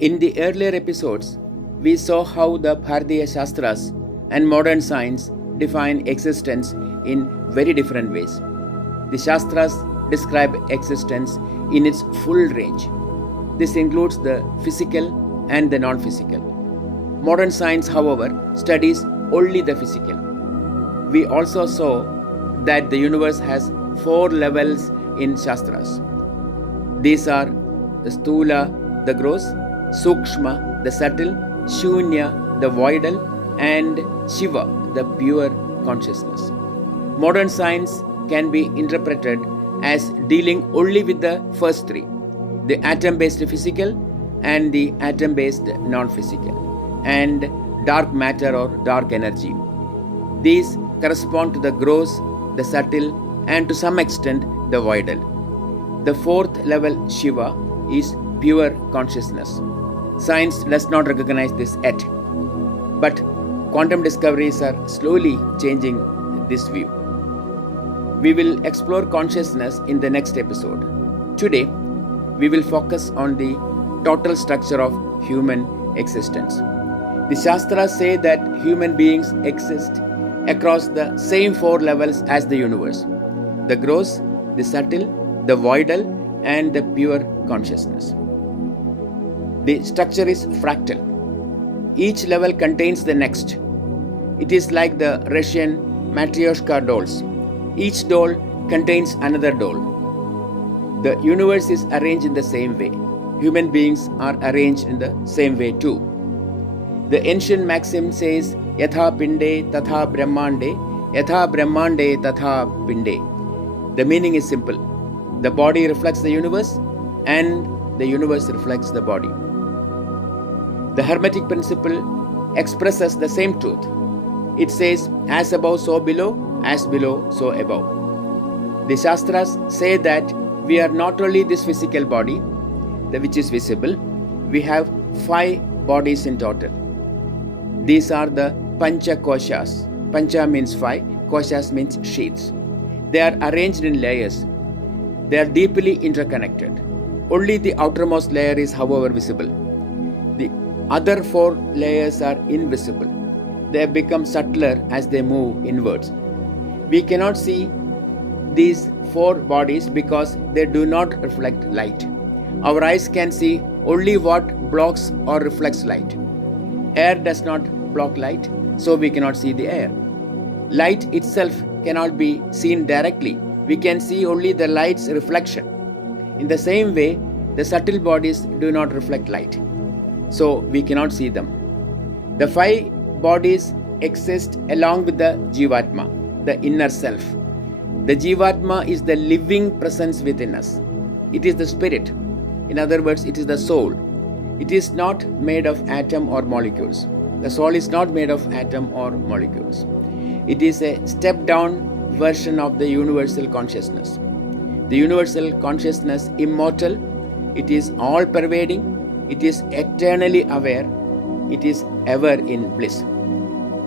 In the earlier episodes, we saw how the Bhāratīya Śāstras and modern science define existence in very different ways. The Shastras describe existence in its full range. This includes the physical and the non-physical. Modern science, however, studies only the physical. We also saw that the universe has 4 levels in Shastras. These are the Sthula, the gross, Sukshma, the subtle, Shunya, the voidal, and Shiva, the pure consciousness. Modern science can be interpreted as dealing only with the first 3, the atom-based physical and the atom-based non-physical, and dark matter or dark energy. These correspond to the gross, the subtle, and to some extent the voidal. The 4th level, Shiva, is pure consciousness. Science does not recognize this yet, but quantum discoveries are slowly changing this view. We will explore consciousness in the next episode. Today, we will focus on the total structure of human existence. The Shastras say that human beings exist across the same 4 levels as the universe: the gross, the subtle, the voidal, and the pure consciousness. The structure is fractal. Each level contains the next. It is like the Russian Matryoshka dolls. Each doll contains another doll. The universe is arranged in the same way. Human beings are arranged in the same way too. The ancient maxim says, Yatha pinde tatha brahmande, yatha brahmande tatha pinde. The meaning is simple. The body reflects the universe and the universe reflects the body. The Hermetic principle expresses the same truth. It says, as above, so below, as below, so above. The Shastras say that we are not only this physical body, which is visible, we have 5 bodies in total. These are the Pancha kośas. Pancha means 5, kośas means sheaths. They are arranged in layers. They are deeply interconnected. Only the outermost layer is, however, visible. The other 4 layers are invisible. They have become subtler as they move inwards. We cannot see these 4 bodies because they do not reflect light. Our eyes can see only what blocks or reflects light. Air does not block light, so we cannot see the air. Light itself cannot be seen directly. We can see only the light's reflection. In the same way, the subtle bodies do not reflect light, so we cannot see them. The 5 bodies exist along with the jīvātma, the inner self. The jīvātma is the living presence within us. It is the spirit. In other words, it is the soul. It is not made of atom or molecules. The soul is not made of atom or molecules. It is a step-down version of the universal consciousness. The universal consciousness, immortal, it is all-pervading, it is eternally aware, it is ever in bliss.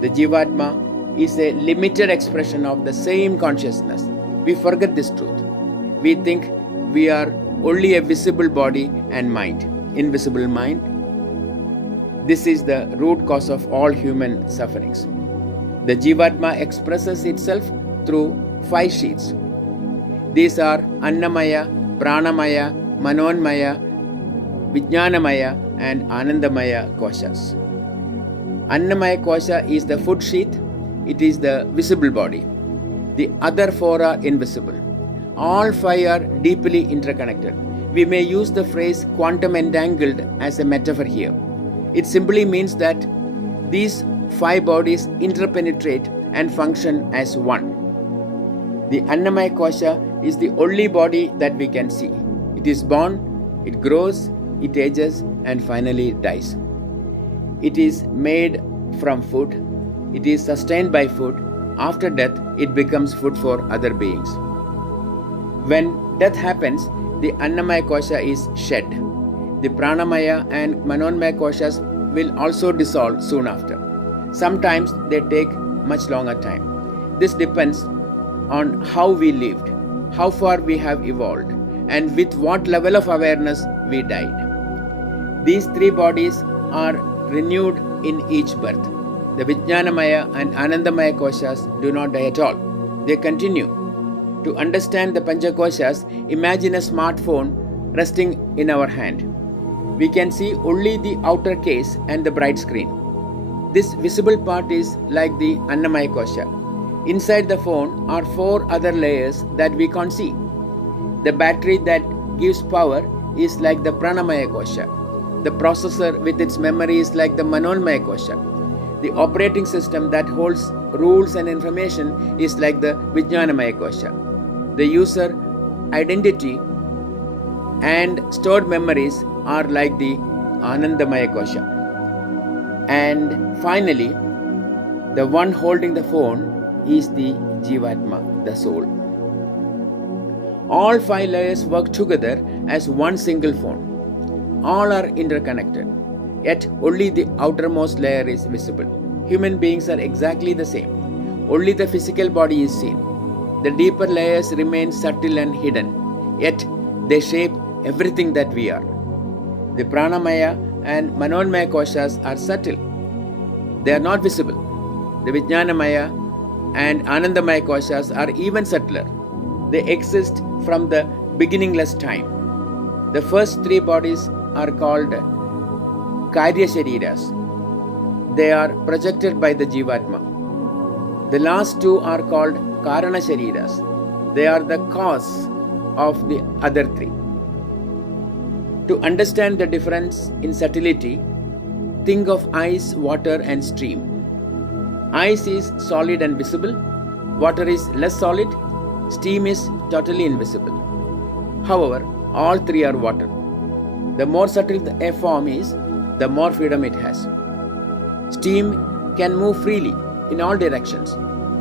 The jīvātma is a limited expression of the same consciousness. We forget this truth. We think we are only a visible body and mind, invisible mind. This is the root cause of all human sufferings. The jīvātma expresses itself through 5 sheaths. These are annamaya, prāṇamaya, manomaya, vijñānamaya, and ānandamaya kośas. Annamaya kosha is the food sheath. It is the visible body. The other 4 are invisible. All 5 are deeply interconnected. We may use the phrase quantum entangled as a metaphor here. It simply means that these 5 bodies interpenetrate and function as one. The annamaya kosha is the only body that we can see. It is born, it grows, it ages, and finally dies. It is made from food. It is sustained by food. After death, it becomes food for other beings. When death happens, the annamaya kosha is shed. The prāṇamaya and manomaya kośas will also dissolve soon after. Sometimes they take much longer time. This depends on how we lived, how far we have evolved, and with what level of awareness we died. These three bodies are renewed in each birth. The vijñānamaya and ānandamaya kośas do not die at all. They continue. To understand the Pancha kośas, imagine a smartphone resting in our hand. We can see only the outer case and the bright screen. This visible part is like the annamaya kosha. Inside the phone are 4 other layers that we can't see. The battery that gives power is like the prāṇamaya kosha. The processor with its memory is like the manomaya kosha. The operating system that holds rules and information is like the vijñānamaya kosha. The user identity and stored memories are like the ānandamaya kosha. And finally, the one holding the phone is the jīvātma, the soul. All 5 layers work together as one single phone. All are interconnected, yet only the outermost layer is visible. Human beings are exactly the same. Only the physical body is seen. The deeper layers remain subtle and hidden, yet they shape everything that we are. The prāṇamaya and manomaya kośas are subtle. They are not visible. The vijñānamaya and ānandamaya kośas are even subtler. They exist from the beginningless time. The first 3 bodies are called karya sheaths. They are projected by the jīvātma. The last 2 are called karana sheaths. They are the cause of the other 3. To understand the difference in subtlety, think of ice, water and stream. Ice is solid and visible, water is less solid, steam is totally invisible. However, all 3 are water. The more subtle a form is, the more freedom it has. Steam can move freely in all directions.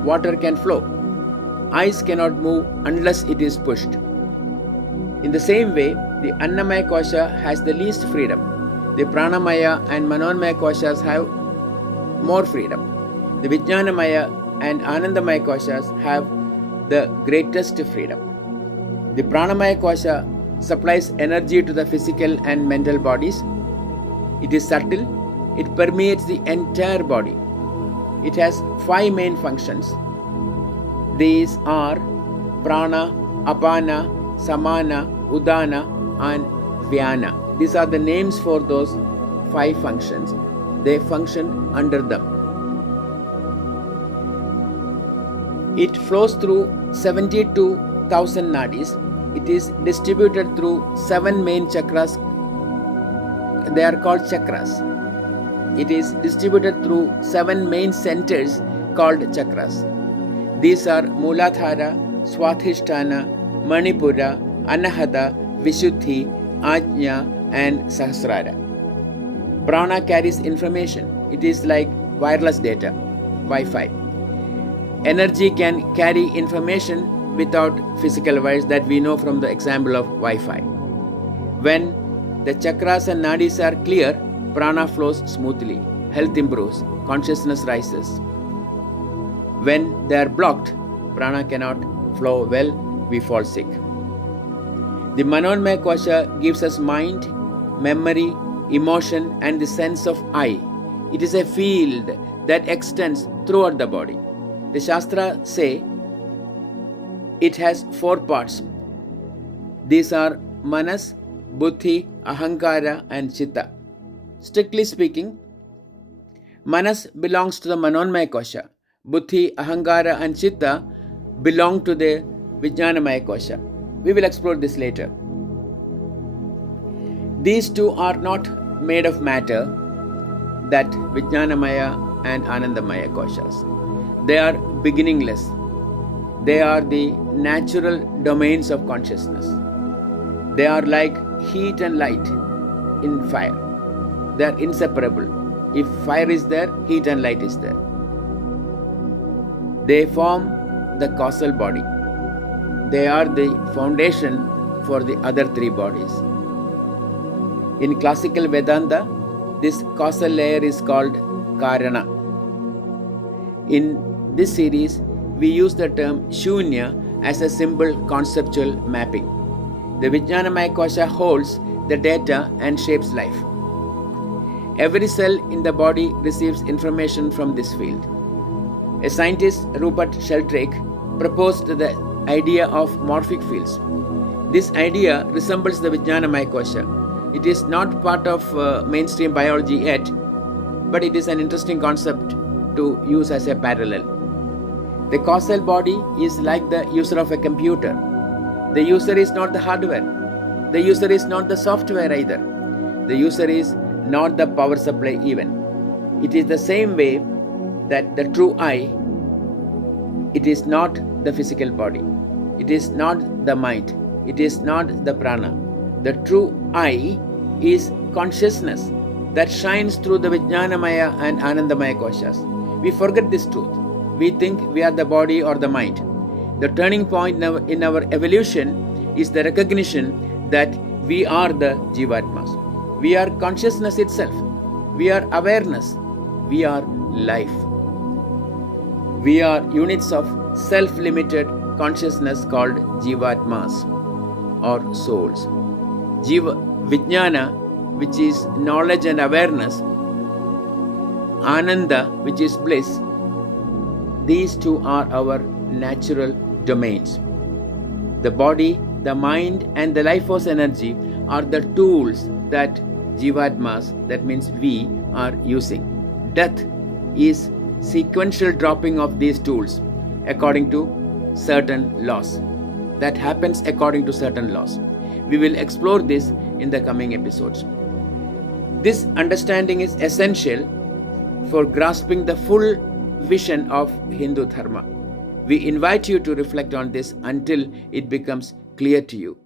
Water can flow. Ice cannot move unless it is pushed. In the same way, the annamaya kosha has the least freedom. The prāṇamaya and manomaya kośas have more freedom. The vijñānamaya and ānandamaya kośas have the greatest freedom. The prāṇamaya kosha supplies energy to the physical and mental bodies. It is subtle. It permeates the entire body. It has 5 main functions. These are prana, apana, samana, udana and vyana. These are the names for those 5 functions. They function under them. It flows through 72,000 nadis. It is distributed through 7 main chakras. They are called chakras. It is distributed through 7 main centers called chakras. These are Mooladhara, Swadhisthana, Manipura, Anahata, Vishuddhi, Ajna and Sahasrara. Prana carries information. It is like wireless data, Wi-Fi. Energy can carry information without physical wires that we know from the example of Wi-Fi. When the chakras and nadis are clear, prana flows smoothly, health improves, consciousness rises. When they are blocked, prana cannot flow well, we fall sick. The manomaya kosha gives us mind, memory, emotion and the sense of I. It is a field that extends throughout the body. The Shastras say it has 4 parts. These are manas, buddhi, ahankara and chitta. Strictly speaking, manas belongs to the manomaya kosha. Buddhi, ahankara and chitta belong to the vijñānamaya kosha. We will explore this later. These 2 are not made of matter, that vijñānamaya and ānandamaya kośas. They are beginningless. They are the natural domains of consciousness. They are like heat and light in fire. They are inseparable. If fire is there, heat and light is there. They form the causal body. They are the foundation for the other 3 bodies. In classical Vedanta, this causal layer is called Karana. In this series, we use the term Shunya as a simple conceptual mapping. The Vijñānamaya kosha holds the data and shapes life. Every cell in the body receives information from this field. A scientist, Rupert Sheldrake, proposed the idea of morphic fields. This idea resembles the vijñānamaya kosha. It is not part of mainstream biology yet, but it is an interesting concept to use as a parallel. The causal body is like the user of a computer. The user is not the hardware. The user is not the software either. The user is not the power supply even. It is the same way that the true I, it is not the physical body. It is not the mind. It is not the prana. The true I is consciousness that shines through the vijñānamaya and ānandamaya kośas. We forget this truth. We think we are the body or the mind. The turning point in our evolution is the recognition that we are the jīvātmas. We are consciousness itself. We are awareness. We are life. We are units of self-limited consciousness called jīvātmas or souls. Vijñāna, which is knowledge and awareness, Ananda, which is bliss, these two are our natural domains. The body, the mind, and the life force energy are the tools that jīvātmas, that means we, are using. Death is sequential dropping of these tools according to certain laws. That happens according to certain laws. We will explore this in the coming episodes. This understanding is essential for grasping the full vision of Hindu Dharma. We invite you to reflect on this until it becomes clear to you.